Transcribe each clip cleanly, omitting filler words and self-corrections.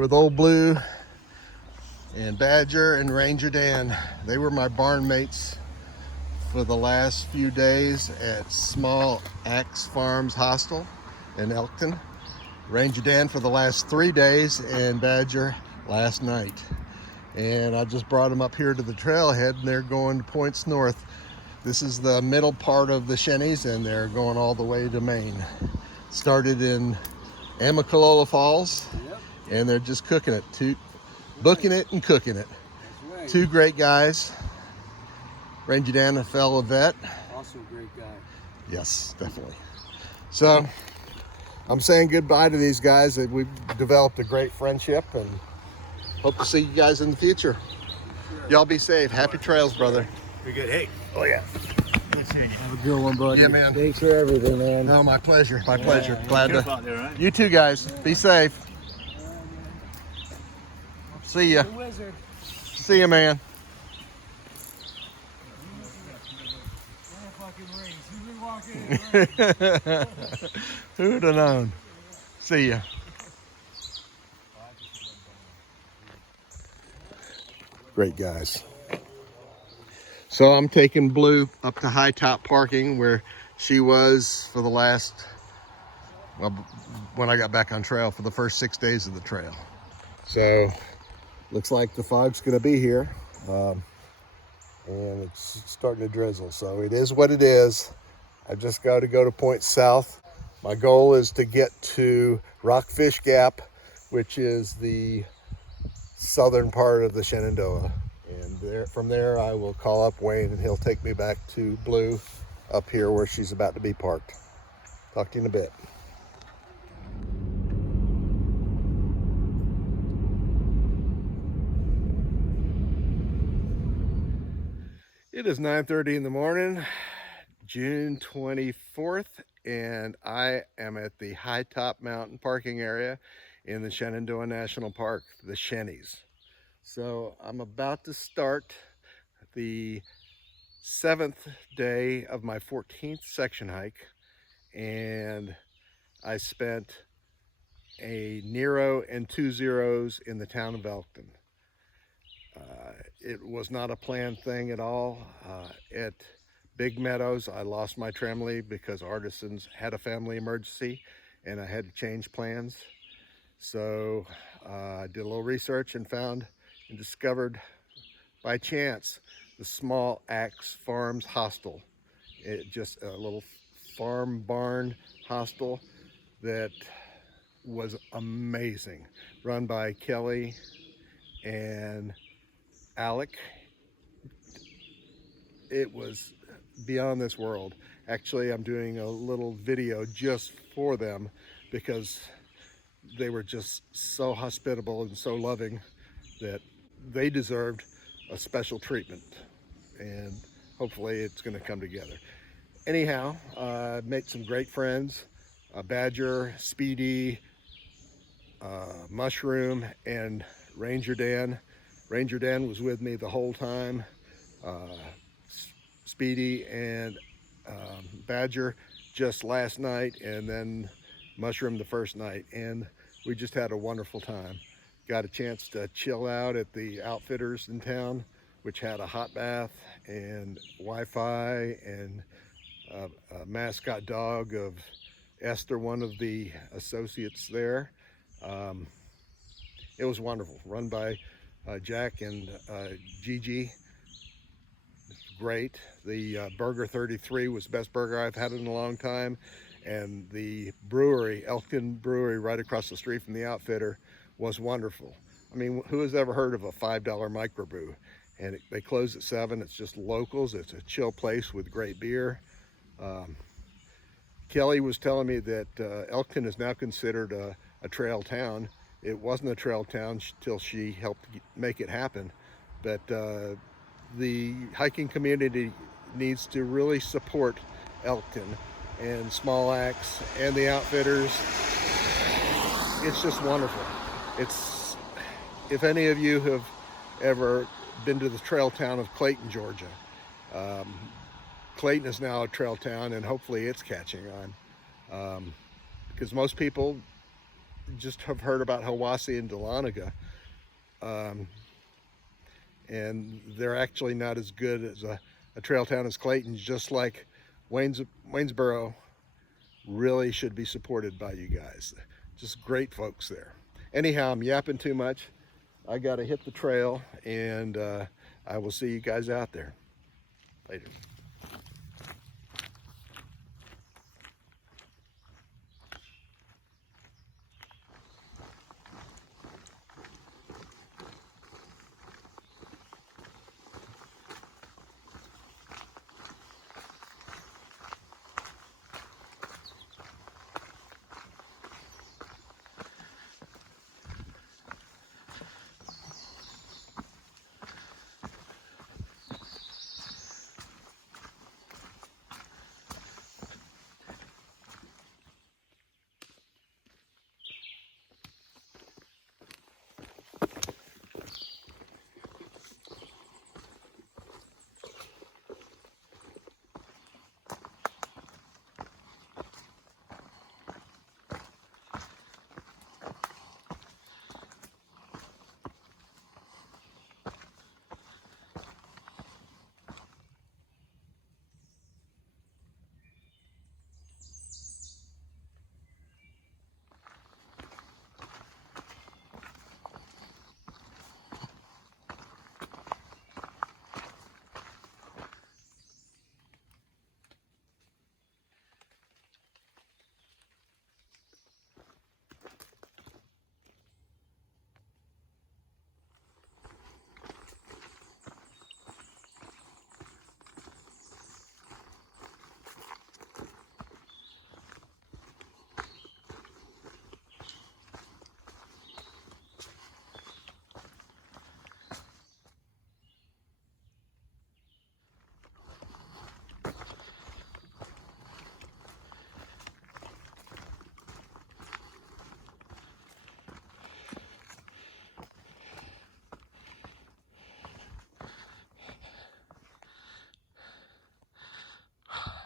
with Old Blue and Badger and Ranger Dan. They were my barn mates for the last few days at Small Axe Farms Hostel in Elkton. Ranger Dan for the last 3 days and Badger last night. And I just brought them up here to the trailhead and they're going to points north. This is the middle part of the Shennies and they're going all the way to Maine. Started in Amicalola Falls, yep. And they're just cooking it, booking it and cooking it. Right. Two great guys. Ranger Dan, a fellow vet. Also a great guy. Yes, definitely. So I'm saying goodbye to these guys. We've developed a great friendship and hope to see you guys in the future. Sure. Y'all be safe. Happy trails, brother. You're good. Hey. Oh yeah. Good seeing you. Have a good one, buddy. Yeah, man. Thanks for everything, man. No, my pleasure. My pleasure. Glad to. Out there, right? You too, guys. Be safe. See ya. See ya, man. Who would have known? See ya. Great guys. So I'm taking Blue up to high top parking where she was for the last, well, when I got back on trail for the first 6 days of the trail. So looks like the fog's gonna be here. And it's starting to drizzle. So it is what it is. I've just got to go to points south. My goal is to get to Rockfish Gap, which is the southern part of the Shenandoah. And from there, I will call up Wayne and he'll take me back to Blue up here where she's about to be parked. Talk to you in a bit. It is 9:30 in the morning, June 24th, and I am at the High Top Mountain parking area in the Shenandoah National Park, the Shennies. So I'm about to start the 7th day of my 14th section hike, and I spent a NERO and 2 zeros in the town of Elkton. It was not a planned thing at all. At Big Meadows, I lost my tremolo because Artisans had a family emergency and I had to change plans. So I did a little research and found and discovered by chance the Small Axe Farms Hostel. It just a little farm barn hostel that was amazing, run by Kelly and Alec. It was beyond this world. Actually, I'm doing a little video just for them because they were just so hospitable and so loving that they deserved a special treatment, and hopefully it's going to come together. Anyhow, I made some great friends, Badger, Speedy, Mushroom, and Ranger Dan. Ranger Dan was with me the whole time. Speedy and Badger just last night, and then Mushroom the first night, and we just had a wonderful time. Got a chance to chill out at the Outfitters in town, which had a hot bath and Wi-Fi and a mascot dog of Esther, one of the associates there. It was wonderful, run by Jack and Gigi. Great. The Burger 33 was the best burger I've had in a long time, and the brewery, Elkton Brewery, right across the street from the Outfitter, was wonderful. I mean, who has ever heard of a $5 microbrew? And they close at 7. It's just locals. It's a chill place with great beer. Kelly was telling me that Elkton is now considered a trail town. It wasn't a trail town till she helped make it happen, but the hiking community needs to really support Elkton and Small Axe and the Outfitters. It's just wonderful. It's, if any of you have ever been to the trail town of Clayton, Georgia, Clayton is now a trail town, and hopefully it's catching on, because most people just have heard about Hiwassee and Dahlonega, and they're actually not as good as a trail town as Clayton, just like Waynesboro really should be supported by you guys. Just great folks there. Anyhow, I'm yapping too much. I gotta hit the trail, and I will see you guys out there later.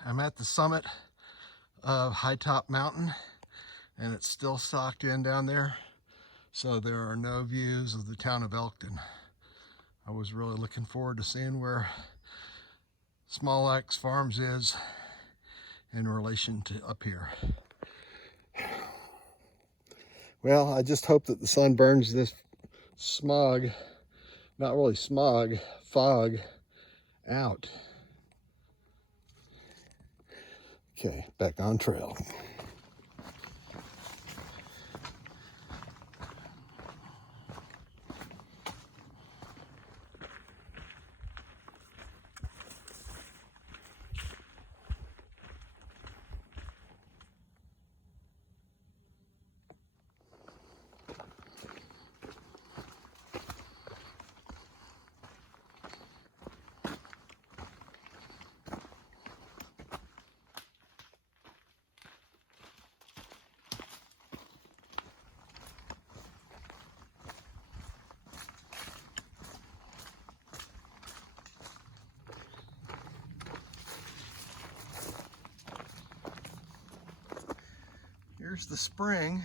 I'm at the summit of High Top Mountain, and it's still socked in down there, so there are no views of the town of Elkton. I was really looking forward to seeing where Small Axe Farms is in relation to up here. Well, I just hope that the sun burns this smog, not really smog, fog, out. Okay, back on trail. Here's the spring,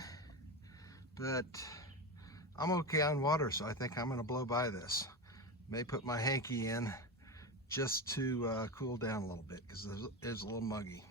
but I'm okay on water, so I think I'm gonna blow by this. May put my hanky in just to cool down a little bit, because it is a little muggy.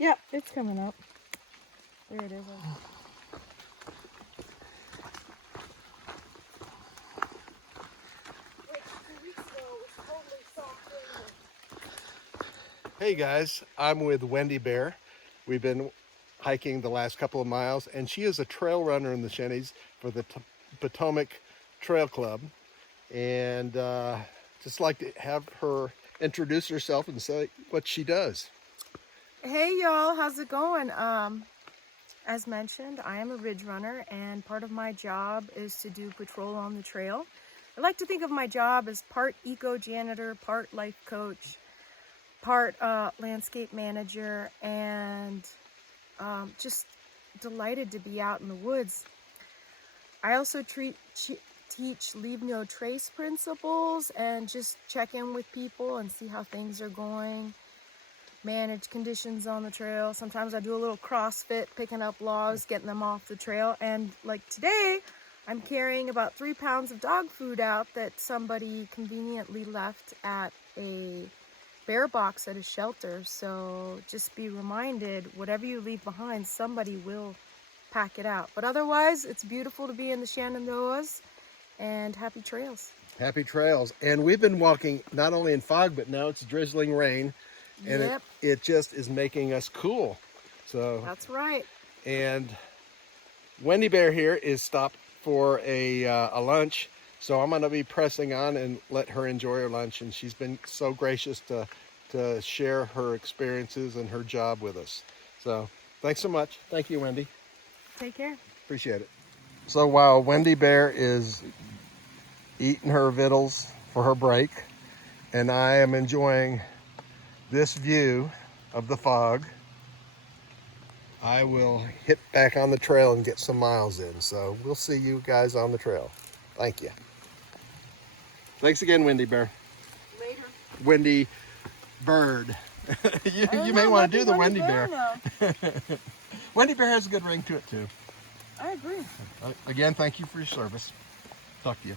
Yep, it's coming up. There it is. Hey guys, I'm with Wendy Bear. We've been hiking the last couple of miles, and she is a trail runner in the Shennies for the Potomac Trail Club. And just like to have her introduce herself and say what she does. Hey y'all, how's it going? As mentioned, I am a ridge runner, and part of my job is to do patrol on the trail. I like to think of my job as part eco janitor, part life coach, part landscape manager, and just delighted to be out in the woods. I also teach leave no trace principles and just check in with people and see how things are going, manage conditions on the trail. Sometimes I do a little CrossFit, picking up logs, getting them off the trail. And like today, I'm carrying about 3 pounds of dog food out that somebody conveniently left at a bear box at a shelter. So just be reminded, whatever you leave behind, somebody will pack it out. But otherwise, it's beautiful to be in the Shenandoahs, and happy trails. Happy trails. And we've been walking not only in fog, but now it's drizzling rain, and Yep, it just is making us cool. So that's right. and Wendy Bear here is stopped for a lunch, so I'm going to be pressing on and let her enjoy her lunch. And she's been so gracious to share her experiences and her job with us. So thanks so much. Thank you, Wendy. Take care. Appreciate it. So while Wendy Bear is eating her victuals for her break, and I am enjoying this view of the fog, I will hit back on the trail and get some miles in. So we'll see you guys on the trail. Thank you. Thanks again, Wendy Bear. Later. Wendy Bird. you may want to do the Wendy Bear. Wendy Bear has a good ring to it too. I agree. Again, thank you for your service. Talk to you.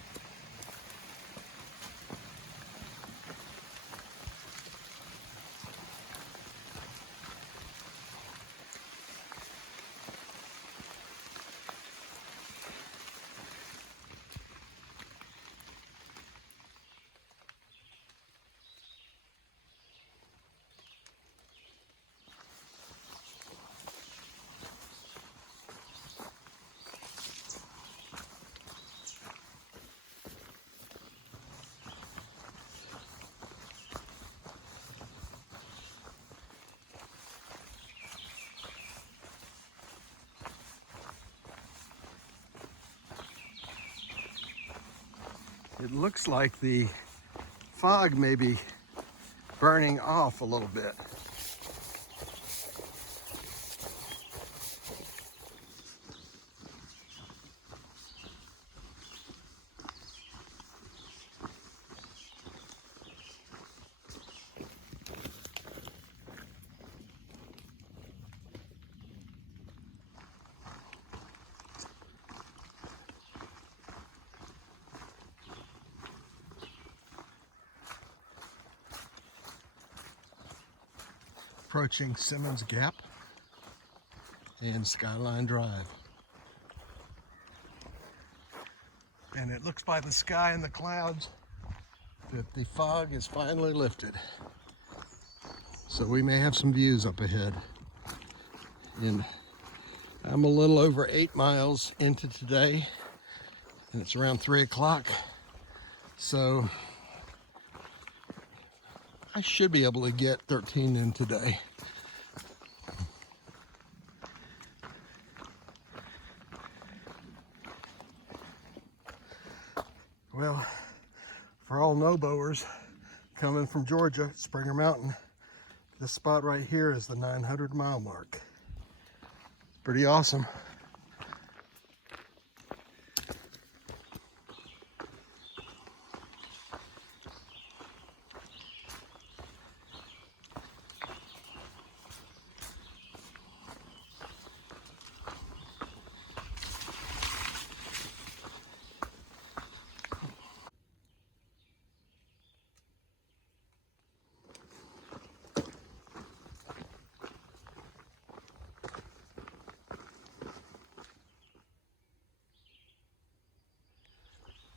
It looks like the fog may be burning off a little bit. Approaching Simmons Gap and Skyline Drive. And it looks by the sky and the clouds that the fog is finally lifted. So we may have some views up ahead. And I'm a little over 8 miles into today, and it's around 3 o'clock. So I should be able to get 13 in today. Well, for all NOBOers coming from Georgia, Springer Mountain, this spot right here is the 900-mile mark. Pretty awesome.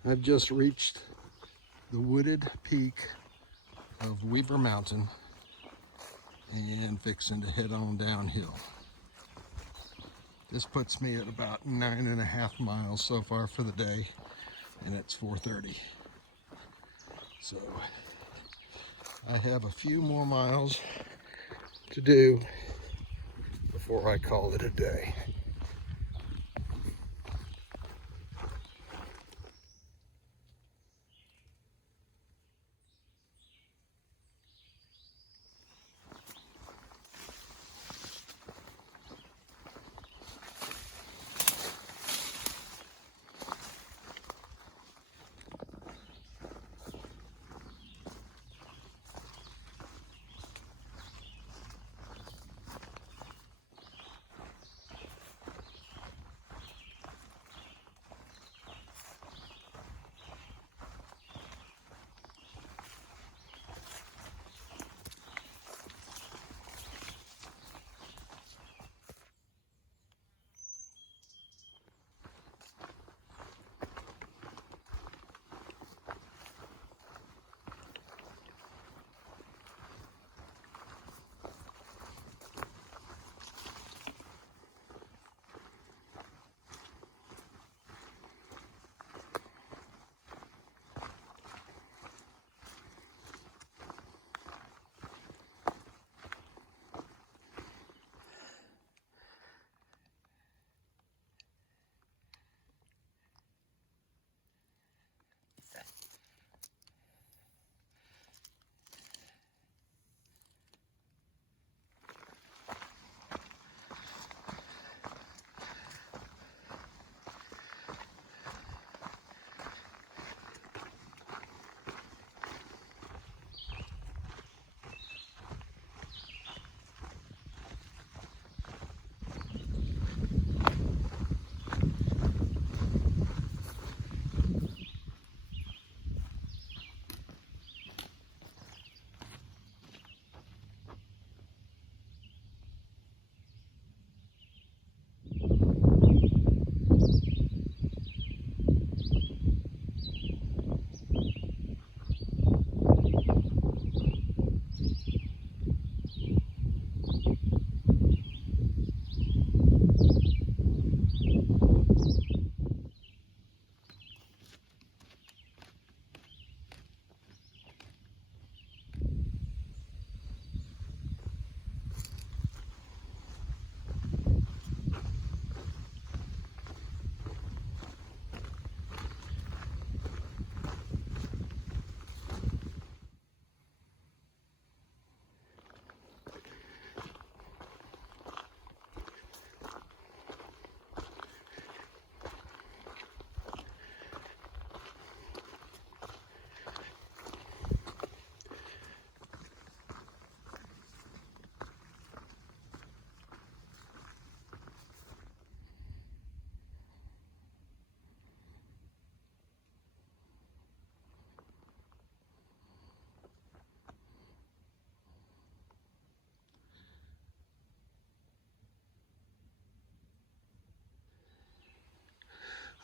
I've just reached the wooded peak of Weaver Mountain and fixing to head on downhill. This puts me at about 9.5 miles so far for the day, and it's 4:30. So I have a few more miles to do before I call it a day.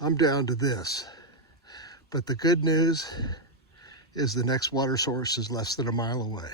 I'm down to this, but the good news is the next water source is less than a mile away.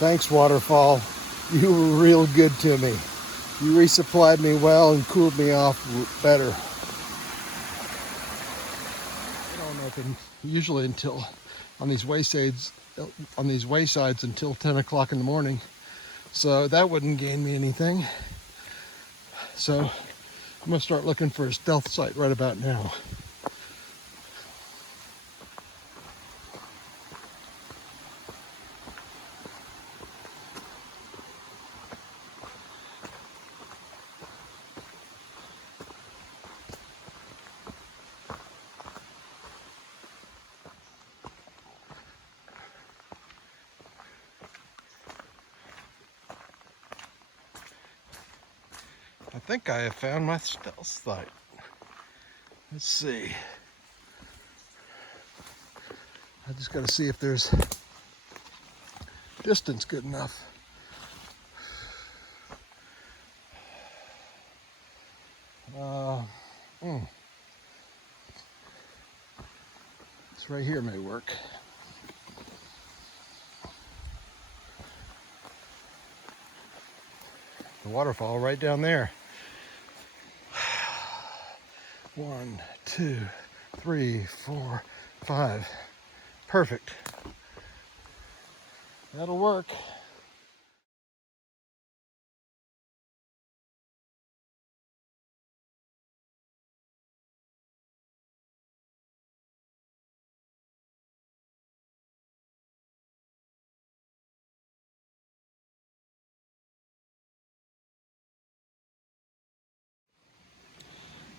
Thanks, waterfall. You were real good to me. You resupplied me well and cooled me off better. I don't open usually until on these waysides until 10 o'clock in the morning. So that wouldn't gain me anything. So I'm gonna start looking for a stealth site right about now. I think I have found my stealth site. Let's see. I just got to see if there's distance good enough. It's right here may work. The waterfall right down there. 1, 2, 3, 4, 5. Perfect. That'll work.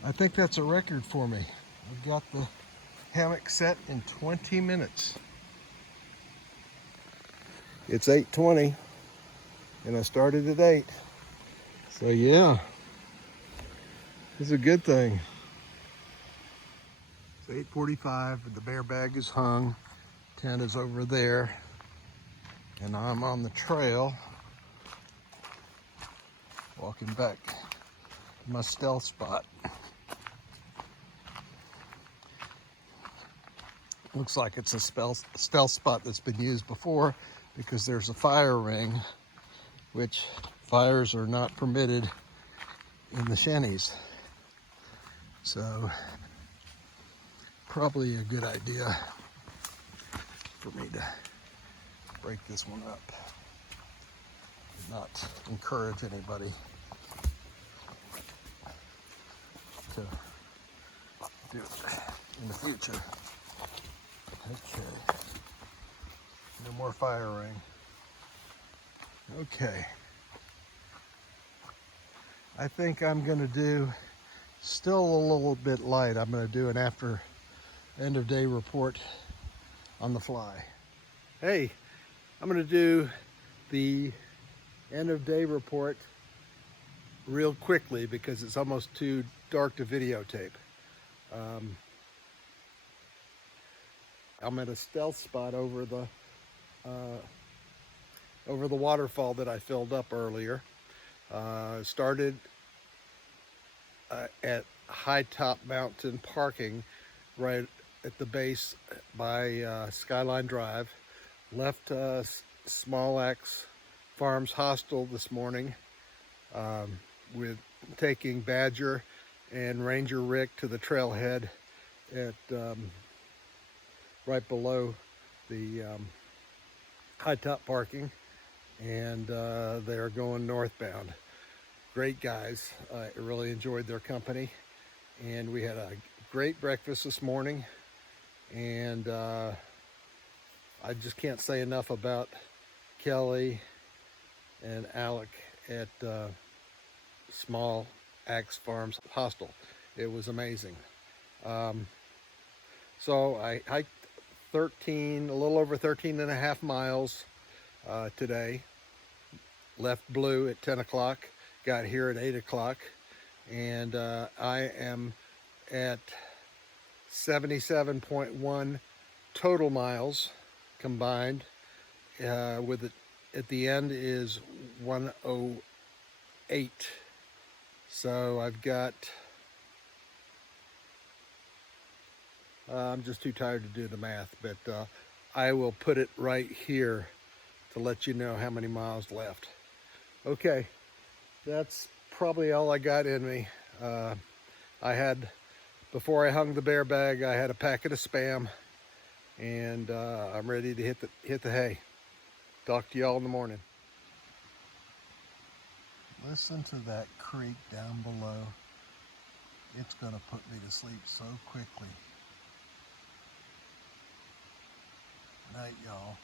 I think that's a record for me. I've got the hammock set in 20 minutes. It's 8:20 and I started at 8. So yeah, it's a good thing. It's 8:45 and the bear bag is hung. Tent is over there and I'm on the trail walking back to my stealth spot. Looks like it's a stealth spot that's been used before because there's a fire ring, which fires are not permitted in the Shennies. So probably a good idea for me to break this one up and not encourage anybody to do it in the future. Okay, no more fire ring. Okay, I think I'm gonna do, still a little bit light, I'm gonna do an after end of day report on the fly. Hey, I'm gonna do the end of day report real quickly because it's almost too dark to videotape. I'm at a stealth spot over the waterfall that I filled up earlier. Started at High Top Mountain parking right at the base by Skyline Drive. Left Small Axe Farms Hostel this morning with taking Badger and Ranger Rick to the trailhead at right below the high top parking, and they are going northbound. Great guys. I really enjoyed their company, and we had a great breakfast this morning, and I just can't say enough about Kelly and Alec at Small Axe Farms Hostel. It was amazing. So I hiked a little over 13 and a half miles today. Left Blue at 10 o'clock, got here at 8 o'clock, and I am at 77.1 total miles combined, with it at the end is 108. So I've got, I'm just too tired to do the math, but I will put it right here to let you know how many miles left. Okay, that's probably all I got in me. Before I hung the bear bag, I had a packet of Spam, and I'm ready to hit the hay. Talk to y'all in the morning. Listen to that creek down below. It's gonna put me to sleep so quickly. Night, y'all.